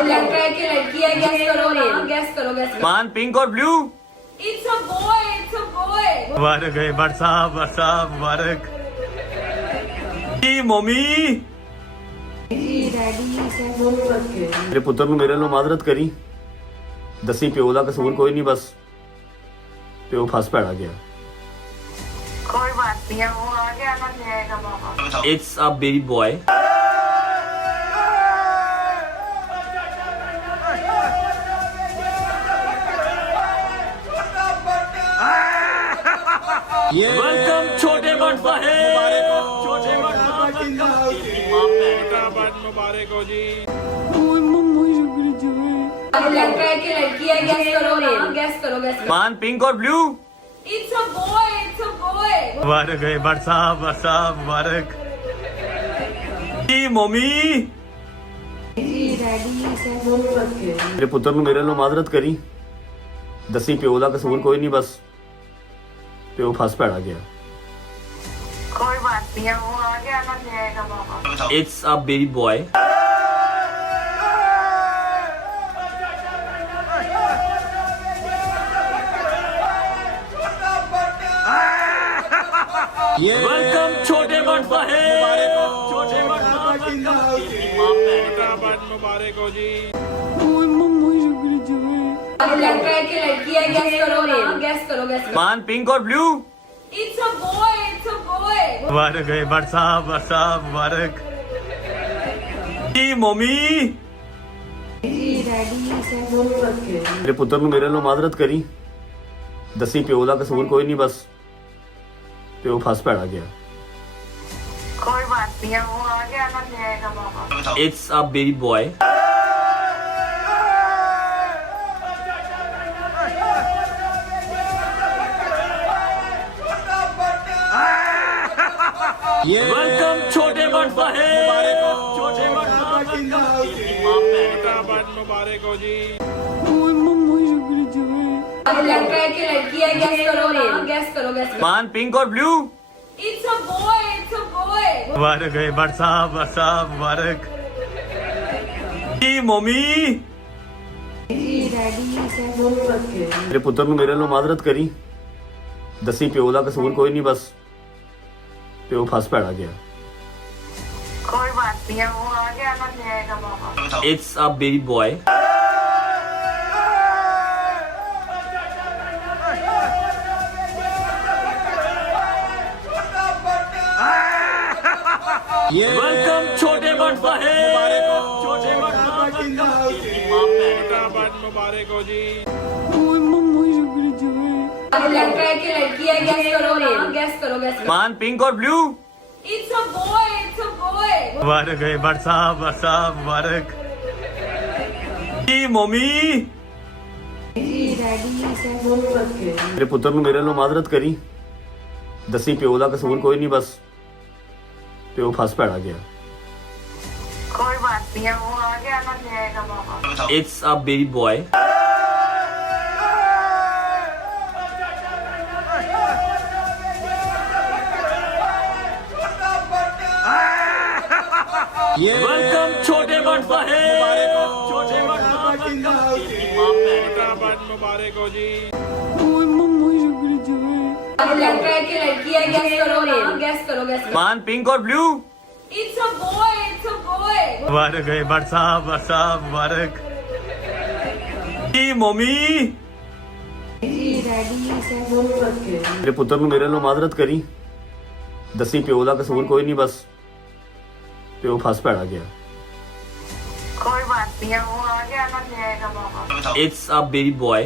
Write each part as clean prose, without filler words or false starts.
लड़का है कि लड़की है? गैस करो ना, गैस करो, गैस करो। मान पिंक और blue. It's a boy, it's a boy. मुबारक है भट्ट साहब मुबारक जी मम्मी मेरे पुत्र ਨੂੰ ਮੇਰੇ ਨਾਲ ਮਾਜ਼ਰਤ ਕਰੀ ਦੱਸੀ ਪਿਓ ਦਾ ਕਸੂਰ ਕੋਈ ਨਹੀਂ ਬਸ ਪਿਓ ਫਸ ਪੈਣਾ ਗਿਆ कोई बात नहीं है, वो आ गया ना ले आएगा पापा। It's a baby boy welcome छोटे भट्ट साहब छोटे भट्ट मुबारक हो जी। लड़का है कि लड़की है? गैस करो ना, गैस करो, गैस करो। मान पिंक और blue It's a boy, it's a boy. मुबारक है भट्ट साहब मुबारक जी मम्मी ਮੇਰੇ ਪੁੱਤਰ ਨੂੰ ਮੇਰੇ ਨਾਲ ਮਾਜ਼ਰਤ ਕਰੀ ਦੱਸੀ ਪਿਓ ਦਾ ਕਸੂਰ ਕੋਈ ਨਹੀਂ ਬਸ ਪਿਓ ਫਸ ਪੈਣਾ ਗਿਆ कोई बात नहीं है, वो आ गया ना ले आएगा पापा। It's a baby boy welcome छोटे भट्ट साहब छोटे भट्ट मुबारक हो जी। लड़का है कि लड़की है? गैस करो ना, गैस करो, गैस करो। मान पिंक और blue It's a boy, it's a boy. मुबारक है भट्ट साहब मुबारक जी मम्मी ਮੇਰੇ ਪੁੱਤਰ ਨੂੰ ਮੇਰੇ ਨਾਲ ਮਾਜ਼ਰਤ ਕਰੀ ਦੱਸੀ ਪਿਓ ਦਾ ਕਸੂਰ ਕੋਈ ਨਹੀਂ ਬਸ ਪਿਓ ਫਸ ਪੈਣਾ ਗਿਆ कोई बात नहीं है, वो आ गया ना ले आएगा पापा। It's a baby boy welcome छोटे भट्ट साहब छोटे भट्ट मुबारक हो जी। लड़का है कि लड़की है? गैस करो ना, गैस करो, गैस करो। मान पिंक और blue It's a boy, it's a boy. मुबारक है भट्ट साहब मुबारक जी मम्मी ਮੇਰੇ ਪੁੱਤਰ ਨੂੰ ਮੇਰੇ ਨਾਲ ਮਾਜ਼ਰਤ ਕਰੀ ਦੱਸੀ ਪਿਓ ਦਾ ਕਸੂਰ ਕੋਈ ਨਹੀਂ ਬਸ ਪਿਓ ਫਸ ਪੈਣਾ ਗਿਆ कोई बात नहीं है, वो आ गया ना ले आएगा पापा। It's a baby boy welcome छोटे भट्ट साहब छोटे भट्ट मुबारक हो जी। लड़का है कि लड़की है? गैस करो ना, गैस करो, गैस करो। मान पिंक और blue It's a boy, it's a boy. मुबारक है भट्ट साहब मुबारक जी मम्मी ਮੇਰੇ ਪੁੱਤਰ ਨੂੰ ਮੇਰੇ ਨਾਲ ਮਾਜ਼ਰਤ ਕਰੀ ਦੱਸੀ ਪਿਓ ਦਾ ਕਸੂਰ ਕੋਈ ਨਹੀਂ ਬਸ ਪਿਓ ਫਸ ਪੈਣਾ ਗਿਆ कोई बात नहीं है, वो आ गया ना ले आएगा पापा। It's a baby boy welcome छोटे भट्ट साहब छोटे भट्ट मुबारक हो जी। लड़का है कि लड़की है? गैस करो ना, गैस करो, गैस करो। मान पिंक और blue It's a boy, it's a boy. मुबारक है भट्ट साहब मुबारक जी मम्मी ਮੇਰੇ ਪੁੱਤਰ ਨੂੰ ਮੇਰੇ ਨਾਲ ਮਾਜ਼ਰਤ ਕਰੀ ਦੱਸੀ ਪਿਓ ਦਾ ਕਸੂਰ ਕੋਈ ਨਹੀਂ ਬਸ ਪਿਓ ਫਸ ਪੈਣਾ ਗਿਆ कोई बात नहीं है, वो आ गया ना ले आएगा पापा। It's a baby boy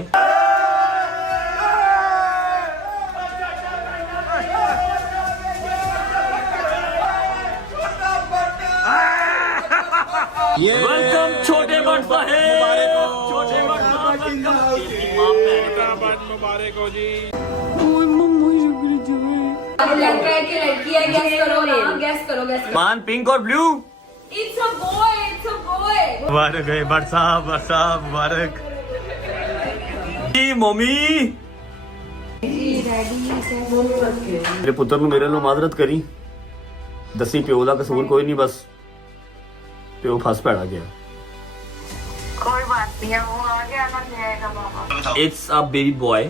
welcome छोटे भट्ट साहब छोटे भट्ट मुबारक हो जी। लड़का है कि लड़की है? गैस करो ना, गैस करो, गैस करो। मान पिंक और blue It's a boy, it's a boy. मुबारक है भट्ट साहब मुबारक जी मम्मी ਮੇਰੇ ਪੁੱਤਰ ਨੂੰ ਮੇਰੇ ਨਾਲ ਮਾਜ਼ਰਤ ਕਰੀ ਦੱਸੀ ਪਿਓ ਦਾ ਕਸੂਰ ਕੋਈ ਨਹੀਂ ਬਸ ਪਿਓ ਫਸ ਪੈਣਾ ਗਿਆ कोई बात नहीं है, वो आ गया ना, ले आएगा पापा। It's a baby boy.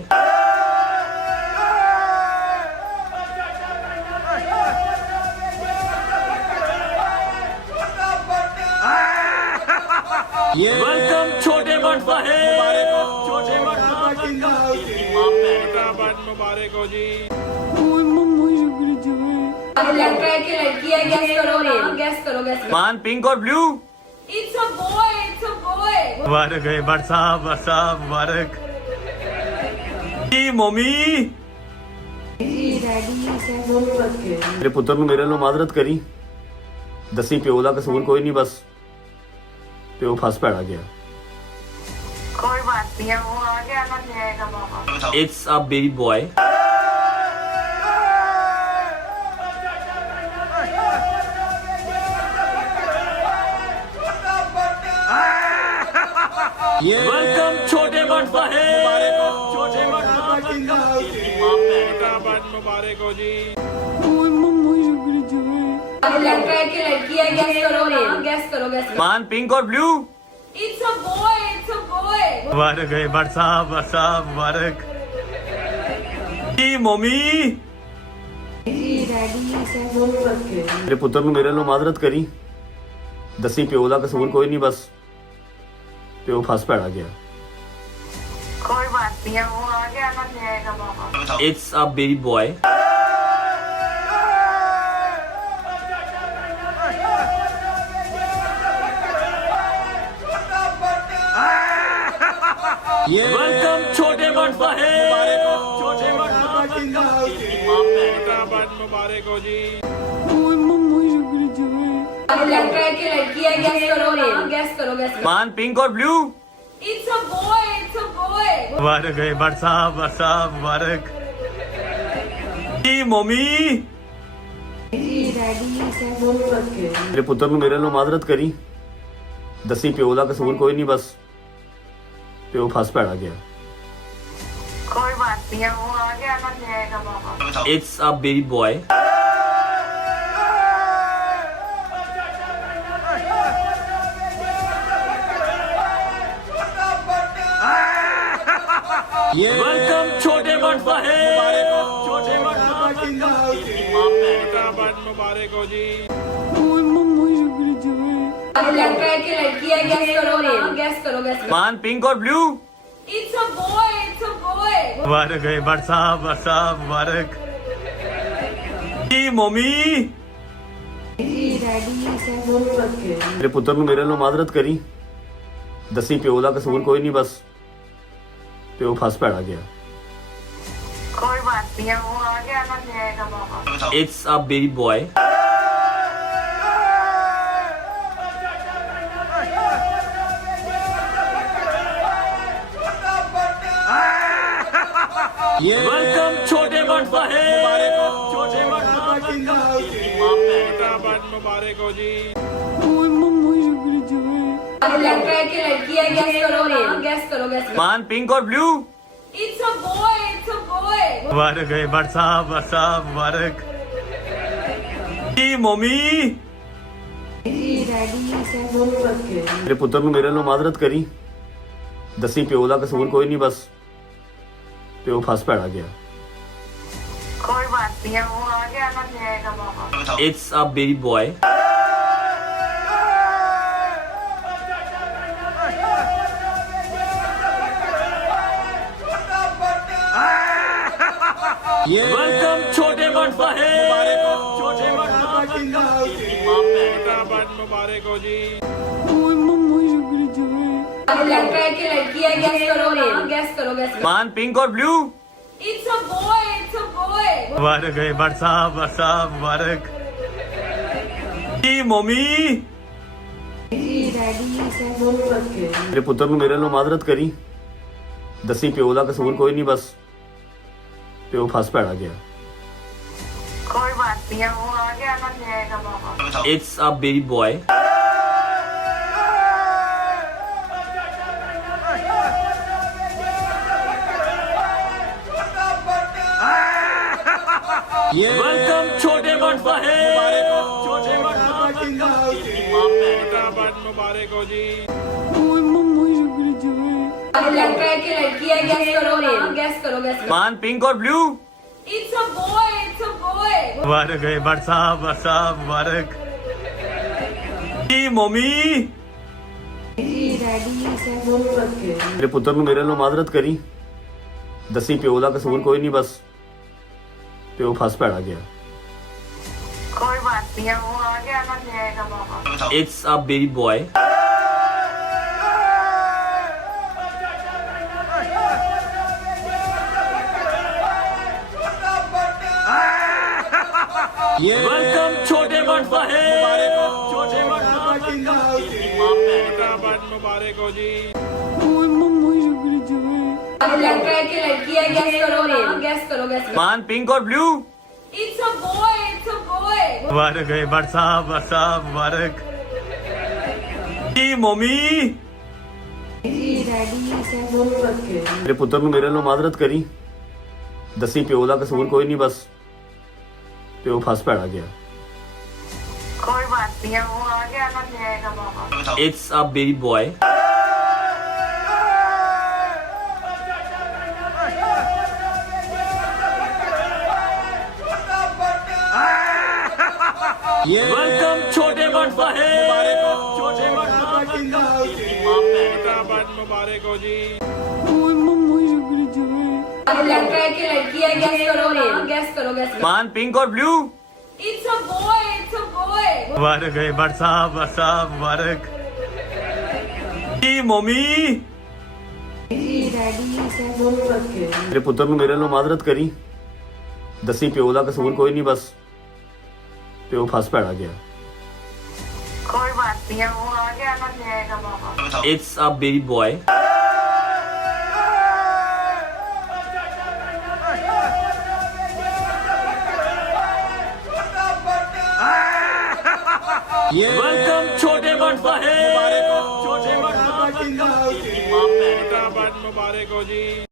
Welcome छोटे बट साहेब, छोटे बट मुबारक हो जी। लड़का है कि लड़की है? गैस करो ना, गैस करो, गैस करो। मान पिंक और blue. It's a boy, it's a boy. मुबारक है बट साहब मुबारक जी मम्मी। मेरे पुत्र ਨੂੰ ਮੇਰੇ ਨਾਲ ਮਾਜ਼ਰਤ ਕਰੀ, ਦੱਸੀ ਪਿਓ ਦਾ ਕਸੂਰ ਕੋਈ ਨਹੀਂ, ਬਸ ਪਿਓ ਫਸ ਪੈਣਾ ਗਿਆ। कोई बात नहीं है, वो आ गया ना, ले आएगा पापा। It's a baby boy. Welcome छोटे बट साहेब, छोटे बट मुबारक हो जी। लड़का है कि लड़की है? गैस करो ना, गैस करो, गैस करो। मान पिंक और blue. It's a boy, it's a boy. मुबारक है बट साहब मुबारक जी मम्मी। ਮੇਰੇ ਪੁੱਤਰ ਨੂੰ ਮੇਰੇ ਨਾਲ ਮਾਜ਼ਰਤ ਕਰੀ, ਦੱਸੀ ਪਿਓ ਦਾ ਕਸੂਰ ਕੋਈ ਨਹੀਂ, ਬਸ ਪਿਓ ਫਸ ਪੈਣਾ ਗਿਆ। कोई बात नहीं है, वो आ गया ना, ले आएगा पापा। It's a baby boy. Welcome छोटे बट साहेब, छोटे बट मुबारक हो जी। लड़का है कि लड़की है? गैस करो ना, गैस करो, गैस करो। मान पिंक और blue. It's a boy, it's a boy. मुबारक है बट साहब मुबारक जी मम्मी। ਮੇਰੇ ਪੁੱਤਰ ਨੂੰ ਮੇਰੇ ਨਾਲ ਮਾਜ਼ਰਤ ਕਰੀ, ਦੱਸੀ ਪਿਓ ਦਾ ਕਸੂਰ ਕੋਈ ਨਹੀਂ, ਬਸ ਪਿਓ ਫਸ ਪੈਣਾ ਗਿਆ। कोई बात नहीं है, वो आ गया ना, ले आएगा पापा। It's a baby boy. Welcome छोटे बट साहेब, छोटे बट मुबारक हो जी। लड़का है कि लड़की है? गैस करो ना, गैस करो, गैस करो। मान पिंक और blue. It's a boy, it's a boy. मुबारक है बट साहब मुबारक जी मम्मी। ਮੇਰੇ ਪੁੱਤਰ ਨੂੰ ਮੇਰੇ ਨਾਲ ਮਾਜ਼ਰਤ ਕਰੀ, ਦੱਸੀ ਪਿਓ ਦਾ ਕਸੂਰ ਕੋਈ ਨਹੀਂ, ਬਸ ਪਿਓ ਫਸ ਪੈਣਾ ਗਿਆ। कोई बात नहीं है, वो आ गया ना, ले आएगा पापा। It's a baby boy. Welcome छोटे बट साहेब, छोटे बट मुबारक हो जी। लड़का है कि लड़की है? गैस करो ना, गैस करो, गैस करो। मान पिंक और blue. It's a boy, it's a boy. मुबारक है बट साहब मुबारक जी मम्मी। ਮੇਰੇ ਪੁੱਤਰ ਨੂੰ ਮੇਰੇ ਨਾਲ ਮਾਜ਼ਰਤ ਕਰੀ, ਦੱਸੀ ਪਿਓ ਦਾ ਕਸੂਰ ਕੋਈ ਨਹੀਂ, ਬਸ ਪਿਓ ਫਸ ਪੈਣਾ ਗਿਆ। कोई बात नहीं है, वो आ गया ना, ले आएगा पापा। It's a baby boy. Welcome छोटे बट साहेब, छोटे बट मुबारक हो जी। लड़का है कि लड़की है? गैस करो ना, गैस करो, गैस करो। मान पिंक और blue. It's a boy, it's a boy. मुबारक है बट साहब मुबारक जी मम्मी। ਮੇਰੇ ਪੁੱਤਰ ਨੂੰ ਮੇਰੇ ਨਾਲ ਮਾਜ਼ਰਤ ਕਰੀ, ਦੱਸੀ ਪਿਓ ਦਾ ਕਸੂਰ ਕੋਈ ਨਹੀਂ, ਬਸ ਪਿਓ ਫਸ ਪੈਣਾ ਗਿਆ। कोई बात नहीं है, वो आ गया ना, ले आएगा पापा। It's a baby boy. Welcome छोटे बट साहेब, छोटे बट मुबारक हो जी। लड़का है कि लड़की है? गैस करो नाम, गैस करो, गैस करो। मान पिंक और blue. It's a boy, it's a boy. मुबारक है भट्ट साहब मुबारक जी मम्मी मेरे पुੱਤਰ ਨੂੰ ਮੇਰੇ ਨਾਲ ਮਾਜ਼ਰਤ ਕਰੀ ਦੱਸੀ ਪਿਓ ਦਾ ਕਸੂਰ ਕੋਈ ਨਹੀਂ ਬਸ ਪਿਓ ਫਸ ਪੈਣਾ ਗਿਆ कोई बात नहीं है वो आगे आना जाएगा बाबा it's a baby boy welcome छोटे भट्ट साहब छोटे भट्ट मुबारक हो जी लड़का है कि लड़की है? गैस करो नाम, गैस करो, गैस करो। मान पिंक और blue It's a boy, it's a boy. मुबारक है भट्ट साहब मुबारक जी मम्मी ਮੇਰੇ ਪੁੱਤਰ ਨੂੰ ਮੇਰੇ ਨਾਲ ਮਾਜ਼ਰਤ ਕਰੀ ਦੱਸੀ ਪਿਓ ਦਾ ਕਸੂਰ ਕੋਈ ਨਹੀਂ ਬਸ ਪਿਓ ਫਸ ਪੈਣਾ ਗਿਆ कोई बात नहीं है वो आगे आना जाएगा बाबा it's a baby boy welcome छोटे भट्ट साहब छोटे भट्ट मुबारक हो जी लड़का है कि लड़की है? गैस करो नाम, गैस करो, गैस करो। मान पिंक और blue It's a boy, it's a boy. मुबारक है भट्ट साहब मुबारक जी मम्मी ਮੇਰੇ ਪੁੱਤਰ ਨੂੰ ਮੇਰੇ ਨਾਲ ਮਾਜ਼ਰਤ ਕਰੀ ਦੱਸੀ ਪਿਓ ਦਾ ਕਸੂਰ ਕੋਈ ਨਹੀਂ ਬਸ ਪਿਓ ਫਸ ਪੈਣਾ ਗਿਆ कोई बात नहीं है वो आगे आना जाएगा बाबा it's a baby boy welcome छोटे भट्ट साहब छोटे भट्ट मुबारक हो जी